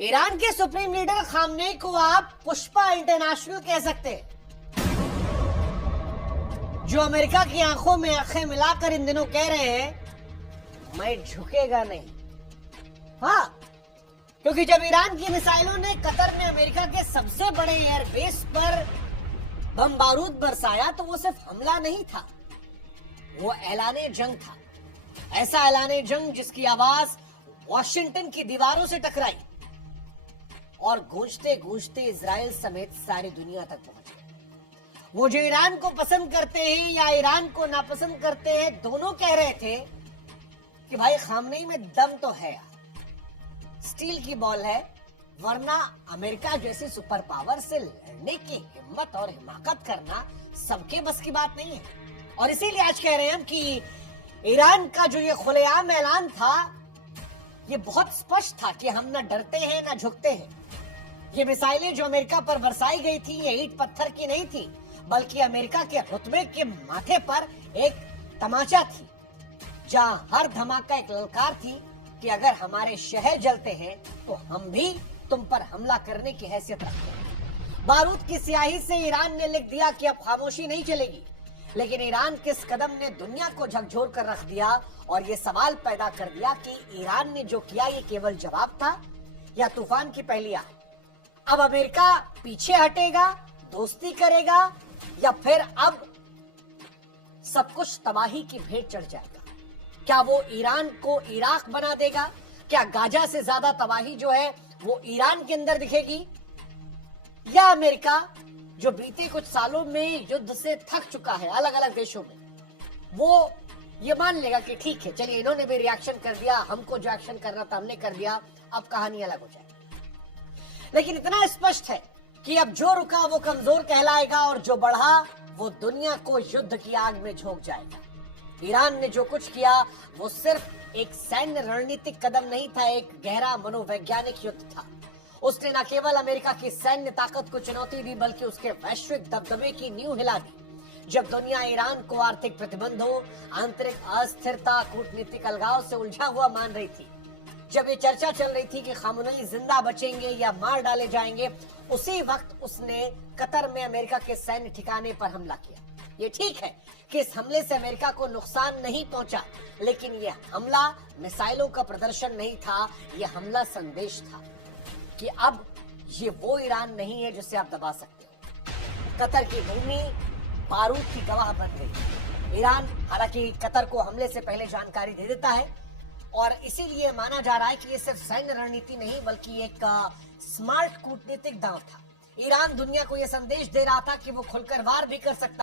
Iran के supreme leader Khamenei को आप पुष्पा इंटरनेशनल कह सकते हैं, जो अमेरिका की आंखों में आंखें मिलाकर इन दिनों कह रहे हैं मैं झुकेगा नहीं। हाँ, क्योंकि जब ईरान की मिसाइलों ने कतर में अमेरिका के सबसे बड़े एयरबेस पर बम बारूद बरसाया तो वो सिर्फ हमला नहीं था, वो ऐलाने जंग था। ऐसा ऐलाने जंग जिसकी आवाज वॉशिंगटन की दीवारों से टकराई और गूंजते गूंजते इजराइल समेत सारी दुनिया तक पहुंच गई। वो जो ईरान को पसंद करते हैं या ईरान को नापसंद करते हैं, दोनों कह रहे थे कि भाई खामनेई में दम तो है, स्टील की बॉल है, वरना अमेरिका जैसी सुपर पावर से लड़ने की हिम्मत और हिमाकत करना सबके बस की बात नहीं है। और इसीलिए आज कह रहे हैं हम कि ईरान का जो ये खुलेआम ऐलान था, ये बहुत स्पष्ट था कि हम ना डरते हैं ना झुकते हैं। ये मिसाइलें जो अमेरिका पर बरसाई गई थी, ये ईंट पत्थर की नहीं थी, बल्कि अमेरिका के रुतबे के माथे पर एक तमाचा थी, जहां हर धमाका एक ललकार थी कि अगर हमारे शहर जलते हैं तो हम भी तुम पर हमला करने की हैसियत रखते हैं। बारूद की स्याही से ईरान ने लिख दिया कि अब खामोशी नहीं चलेगी, लेकिन ईरान के इस कदम ने दुनिया को झकझोर कर रख दिया और ये सवाल पैदा कर दिया कि ईरान ने जो किया ये केवल जवाब था या तूफान की पहली आहट। अब अमेरिका पीछे हटेगा, दोस्ती करेगा, या फिर अब सब कुछ तबाही की भेंट चढ़ जाएगा? क्या वो ईरान को इराक बना देगा? क्या गाजा से ज्यादा तबाही जो है वो ईरान के अंदर दिखेगी? या अमेरिका जो बीते कुछ सालों में युद्ध से थक चुका है अलग अलग देशों में, वो ये मान लेगा कि ठीक है, चलिए इन्होंने भी रिएक्शन कर दिया, हमको जो एक्शन करना था हमने कर दिया, अब कहानी अलग हो जाएगी। लेकिन इतना स्पष्ट है कि अब जो रुका वो कमजोर कहलाएगा और जो बढ़ा वो दुनिया को युद्ध की आग में झोंक जाएगा। ईरान ने जो कुछ किया वो सिर्फ एक सैन्य रणनीतिक कदम नहीं था, एक गहरा मनोवैज्ञानिक युद्ध था। उसने न केवल अमेरिका की सैन्य ताकत को चुनौती दी, बल्कि उसके वैश्विक दबदबे की नींव हिला दी। जब दुनिया ईरान को आर्थिक प्रतिबंधों, आंतरिक अस्थिरता, कूटनीतिक अलगाव से उलझा हुआ मान रही थी, जब ये चर्चा चल रही थी कि खामनेई जिंदा बचेंगे या मार डाले जाएंगे, उसी वक्त उसने कतर में अमेरिका के सैन्य ठिकाने पर हमला किया। ये ठीक है कि इस हमले से अमेरिका को नुकसान नहीं पहुंचा, लेकिन ये हमला मिसाइलों का प्रदर्शन नहीं था, ये हमला संदेश था कि अब ये वो ईरान नहीं है जिसे आप दबा सकते हो। कतर की भूमि बारूद की गवाह बन गई। ईरान हालांकि कतर को हमले से पहले जानकारी दे देता है और इसीलिए माना जा रहा है कि ये सिर्फ सैन्य रणनीति नहीं बल्कि एक स्मार्ट कूटनीतिक दांव था। ईरान दुनिया को यह संदेश दे रहा था कि वो खुलकर वार भी कर सकता